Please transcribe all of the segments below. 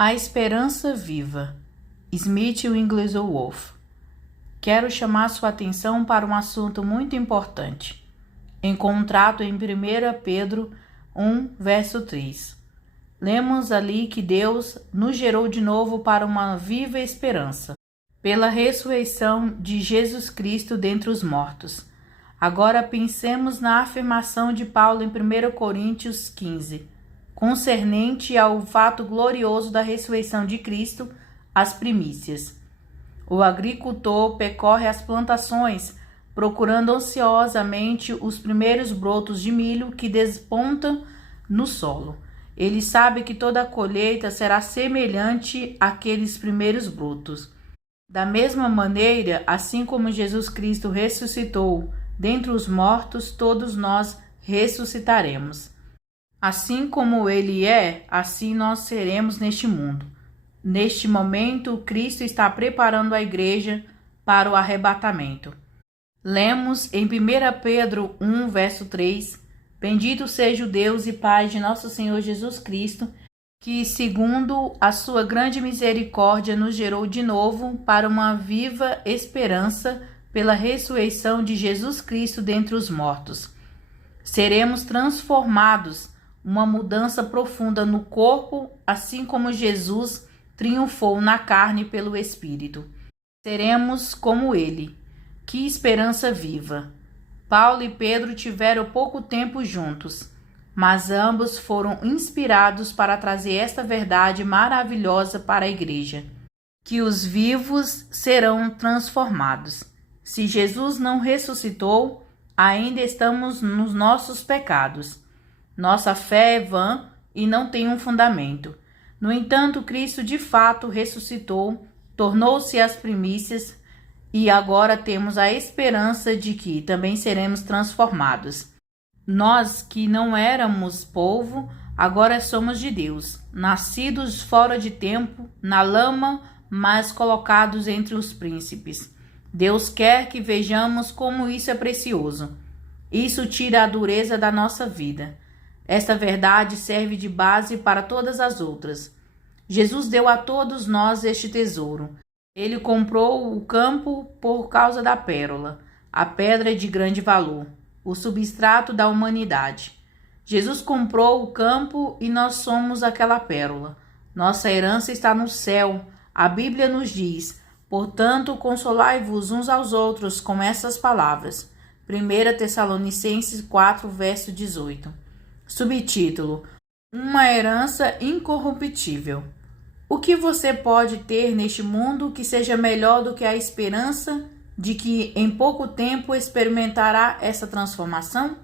A Esperança Viva, Smith Wigglesworth. Quero chamar sua atenção para um assunto muito importante, encontrado em 1 Pedro 1, verso 3. Lemos ali que Deus nos gerou de novo para uma viva esperança, pela ressurreição de Jesus Cristo dentre os mortos. Agora pensemos na afirmação de Paulo em 1 Coríntios 15, concernente ao fato glorioso da ressurreição de Cristo, as primícias. O agricultor percorre as plantações, procurando ansiosamente os primeiros brotos de milho que despontam no solo. Ele sabe que toda a colheita será semelhante àqueles primeiros brotos. Da mesma maneira, assim como Jesus Cristo ressuscitou dentre os mortos, todos nós ressuscitaremos. Assim como ele é, assim nós seremos neste mundo. Neste momento, Cristo está preparando a igreja para o arrebatamento. Lemos em 1 Pedro 1, verso 3, Bendito seja o Deus e Pai de nosso Senhor Jesus Cristo, que, segundo a sua grande misericórdia, nos gerou de novo para uma viva esperança pela ressurreição de Jesus Cristo dentre os mortos. Seremos transformados, uma mudança profunda no corpo, assim como Jesus triunfou na carne pelo Espírito. Seremos como ele. Que esperança viva! Paulo e Pedro tiveram pouco tempo juntos, mas ambos foram inspirados para trazer esta verdade maravilhosa para a igreja, que os vivos serão transformados. Se Jesus não ressuscitou, ainda estamos nos nossos pecados. Nossa fé é vã e não tem um fundamento. No entanto, Cristo de fato ressuscitou, tornou-se as primícias e agora temos a esperança de que também seremos transformados. Nós que não éramos povo, agora somos de Deus, nascidos fora de tempo, na lama, mas colocados entre os príncipes. Deus quer que vejamos como isso é precioso. Isso tira a dureza da nossa vida. Esta verdade serve de base para todas as outras. Jesus deu a todos nós este tesouro. Ele comprou o campo por causa da pérola, a pedra de grande valor, o substrato da humanidade. Jesus comprou o campo e nós somos aquela pérola. Nossa herança está no céu. A Bíblia nos diz, portanto, consolai-vos uns aos outros com essas palavras. 1 Tessalonicenses 4, verso 18. Subtítulo: Uma herança incorruptível. O que você pode ter neste mundo que seja melhor do que a esperança de que em pouco tempo experimentará essa transformação?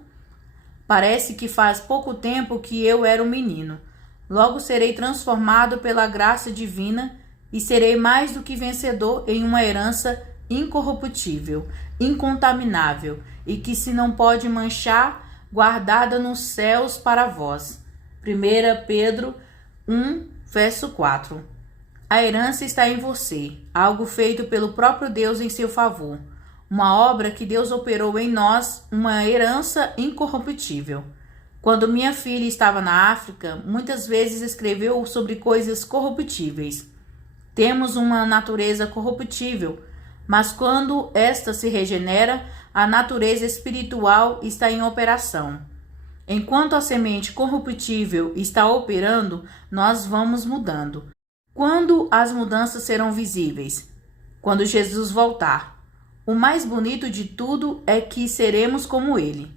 Parece que faz pouco tempo que eu era um menino. Logo serei transformado pela graça divina e serei mais do que vencedor em uma herança incorruptível, incontaminável e que se não pode manchar, guardada nos céus para vós. 1 Pedro 1, verso 4. A herança está em você, algo feito pelo próprio Deus em seu favor, uma obra que Deus operou em nós, uma herança incorruptível. Quando minha filha estava na África, muitas vezes escreveu sobre coisas corruptíveis. Temos uma natureza corruptível, mas quando esta se regenera, a natureza espiritual está em operação. Enquanto a semente corruptível está operando, nós vamos mudando. Quando as mudanças serão visíveis? Quando Jesus voltar. O mais bonito de tudo é que seremos como ele.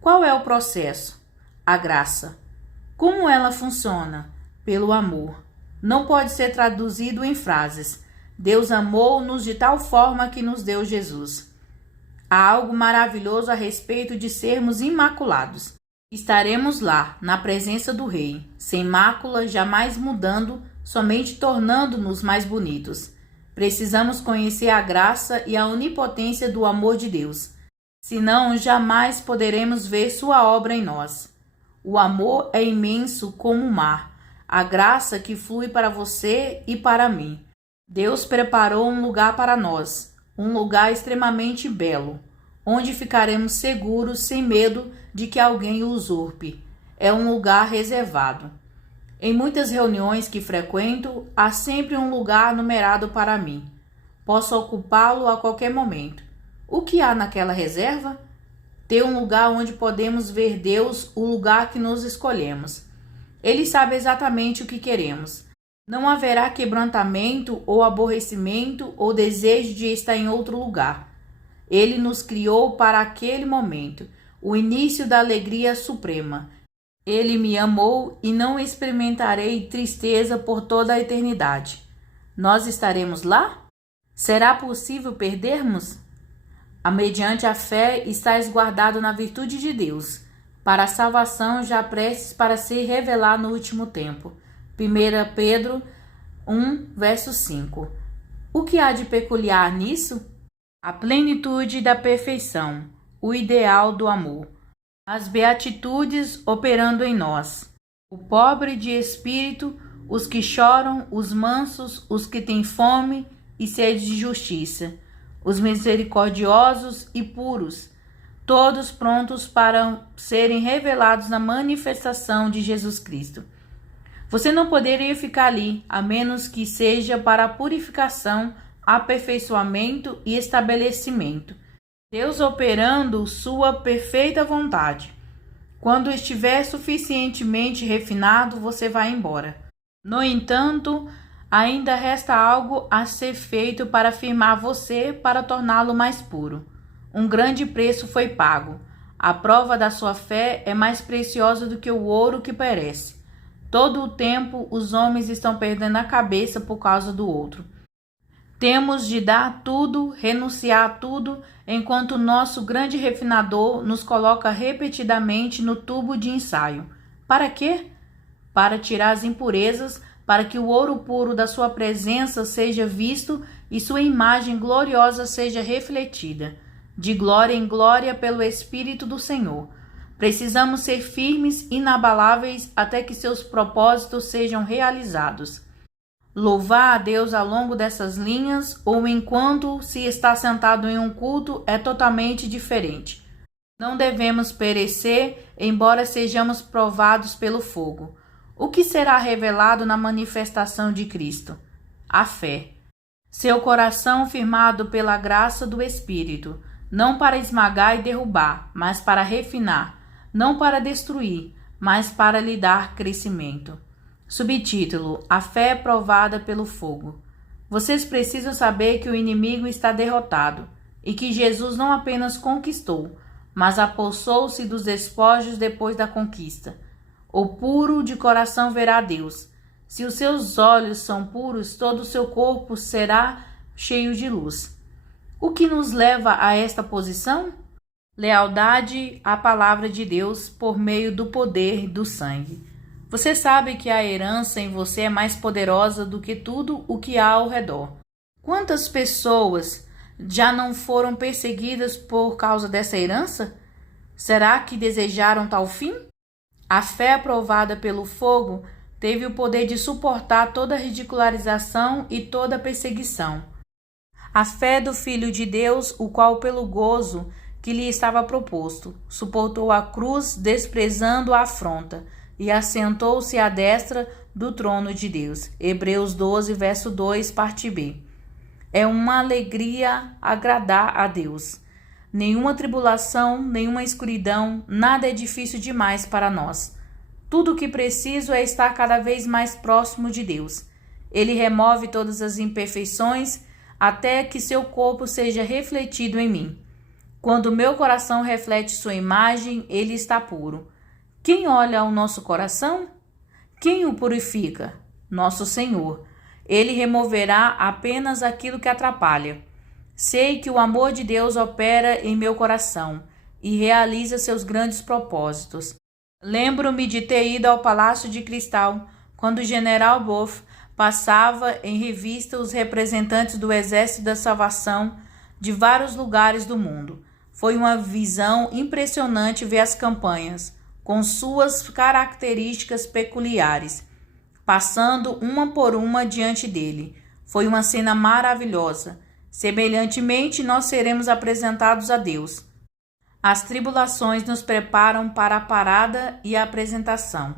Qual é o processo? A graça. Como ela funciona? Pelo amor. Não pode ser traduzido em frases. Deus amou-nos de tal forma que nos deu Jesus. Há algo maravilhoso a respeito de sermos imaculados. Estaremos lá, na presença do Rei, sem mácula, jamais mudando, somente tornando-nos mais bonitos. Precisamos conhecer a graça e a onipotência do amor de Deus. Senão, jamais poderemos ver sua obra em nós. O amor é imenso como o mar, a graça que flui para você e para mim. Deus preparou um lugar para nós, um lugar extremamente belo, onde ficaremos seguros sem medo de que alguém o usurpe. É um lugar reservado. Em muitas reuniões que frequento, há sempre um lugar numerado para mim. Posso ocupá-lo a qualquer momento. O que há naquela reserva? Ter um lugar onde podemos ver Deus, o lugar que nos escolhemos. Ele sabe exatamente o que queremos. Não haverá quebrantamento ou aborrecimento ou desejo de estar em outro lugar. Ele nos criou para aquele momento, o início da alegria suprema. Ele me amou e não experimentarei tristeza por toda a eternidade. Nós estaremos lá? Será possível perdermos? Mediante a fé estás guardado na virtude de Deus, para a salvação já prestes para ser revelada no último tempo. 1 Pedro 1, verso 5. O que há de peculiar nisso? A plenitude da perfeição, o ideal do amor. As beatitudes operando em nós. O pobre de espírito, os que choram, os mansos, os que têm fome e sede de justiça, os misericordiosos e puros, todos prontos para serem revelados na manifestação de Jesus Cristo. Você não poderia ficar ali, a menos que seja para a purificação, aperfeiçoamento e estabelecimento. Deus operando sua perfeita vontade. Quando estiver suficientemente refinado, você vai embora. No entanto, ainda resta algo a ser feito para afirmar você, para torná-lo mais puro. Um grande preço foi pago. A prova da sua fé é mais preciosa do que o ouro que perece. Todo o tempo, os homens estão perdendo a cabeça por causa do outro. Temos de dar tudo, renunciar a tudo, enquanto o nosso grande refinador nos coloca repetidamente no tubo de ensaio. Para quê? Para tirar as impurezas, para que o ouro puro da sua presença seja visto e sua imagem gloriosa seja refletida, de glória em glória pelo Espírito do Senhor. Precisamos ser firmes, inabaláveis, até que seus propósitos sejam realizados. Louvar a Deus ao longo dessas linhas ou enquanto se está sentado em um culto é totalmente diferente. Não devemos perecer, embora sejamos provados pelo fogo. O que será revelado na manifestação de Cristo? A fé. Seu coração firmado pela graça do Espírito, não para esmagar e derrubar, mas para refinar, não para destruir, mas para lhe dar crescimento. Subtítulo: A fé é provada pelo fogo. Vocês precisam saber que o inimigo está derrotado e que Jesus não apenas conquistou, mas apossou-se dos despojos depois da conquista. O puro de coração verá Deus. Se os seus olhos são puros, todo o seu corpo será cheio de luz. O que nos leva a esta posição? Lealdade à palavra de Deus por meio do poder do sangue. Você sabe que a herança em você é mais poderosa do que tudo o que há ao redor. Quantas pessoas já não foram perseguidas por causa dessa herança? Será que desejaram tal fim? A fé aprovada pelo fogo teve o poder de suportar toda ridicularização e toda perseguição. A fé do Filho de Deus, o qual pelo gozo que lhe estava proposto, suportou a cruz, desprezando a afronta, e assentou-se à destra do trono de Deus. Hebreus 12, verso 2, parte B. É uma alegria agradar a Deus. Nenhuma tribulação, nenhuma escuridão, nada é difícil demais para nós. Tudo o que preciso é estar cada vez mais próximo de Deus. Ele remove todas as imperfeições até que seu corpo seja refletido em mim. Quando meu coração reflete sua imagem, ele está puro. Quem olha ao nosso coração? Quem o purifica? Nosso Senhor. Ele removerá apenas aquilo que atrapalha. Sei que o amor de Deus opera em meu coração e realiza seus grandes propósitos. Lembro-me de ter ido ao Palácio de Cristal, quando o general Boff passava em revista os representantes do Exército da Salvação de vários lugares do mundo. Foi uma visão impressionante ver as campanhas, com suas características peculiares, passando uma por uma diante dele. Foi uma cena maravilhosa. Semelhantemente, nós seremos apresentados a Deus. As tribulações nos preparam para a parada e a apresentação.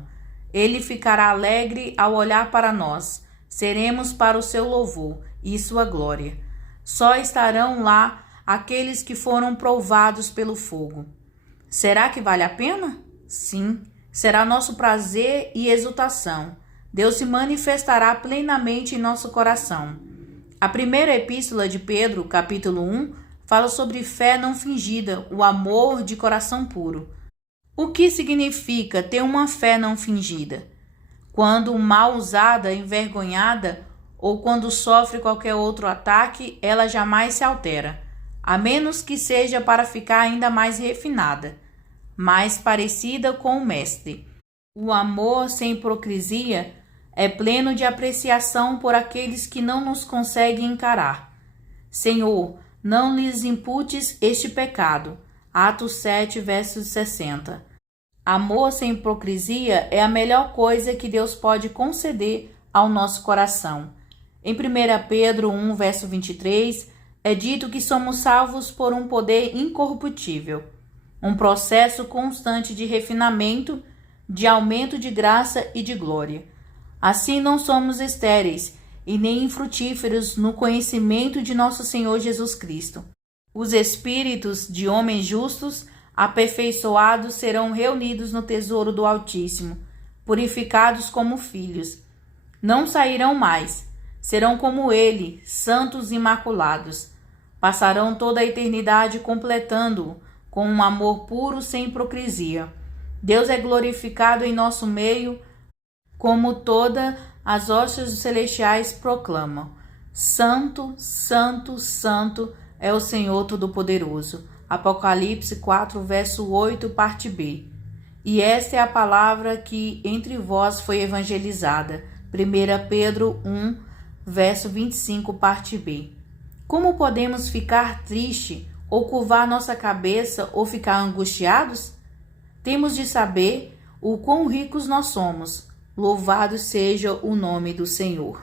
Ele ficará alegre ao olhar para nós. Seremos para o seu louvor e sua glória. Só estarão lá aqueles que foram provados pelo fogo. Será que vale a pena? Sim, será nosso prazer e exultação. Deus se manifestará plenamente em nosso coração. A primeira epístola de Pedro, capítulo 1, fala sobre fé não fingida, o amor de coração puro. O que significa ter uma fé não fingida? Quando mal usada, envergonhada, ou quando sofre qualquer outro ataque, ela jamais se altera, a menos que seja para ficar ainda mais refinada, mais parecida com o Mestre. O amor sem hipocrisia é pleno de apreciação por aqueles que não nos conseguem encarar. Senhor, não lhes imputes este pecado. Atos 7, versos 60. Amor sem hipocrisia é a melhor coisa que Deus pode conceder ao nosso coração. Em 1 Pedro 1, verso 23, é dito que somos salvos por um poder incorruptível, um processo constante de refinamento, de aumento de graça e de glória. Assim não somos estéreis e nem infrutíferos no conhecimento de nosso Senhor Jesus Cristo. Os espíritos de homens justos, aperfeiçoados, serão reunidos no tesouro do Altíssimo, purificados como filhos. Não sairão mais, serão como ele, santos e imaculados. Passarão toda a eternidade completando-o com um amor puro sem hipocrisia. Deus é glorificado em nosso meio, como todas as hostes celestiais proclamam: Santo, Santo, Santo é o Senhor Todo-Poderoso. Apocalipse 4, verso 8, parte B. E esta é a palavra que entre vós foi evangelizada. 1 Pedro 1, verso 25, parte B. Como podemos ficar triste, ou curvar nossa cabeça, ou ficar angustiados? Temos de saber o quão ricos nós somos. Louvado seja o nome do Senhor.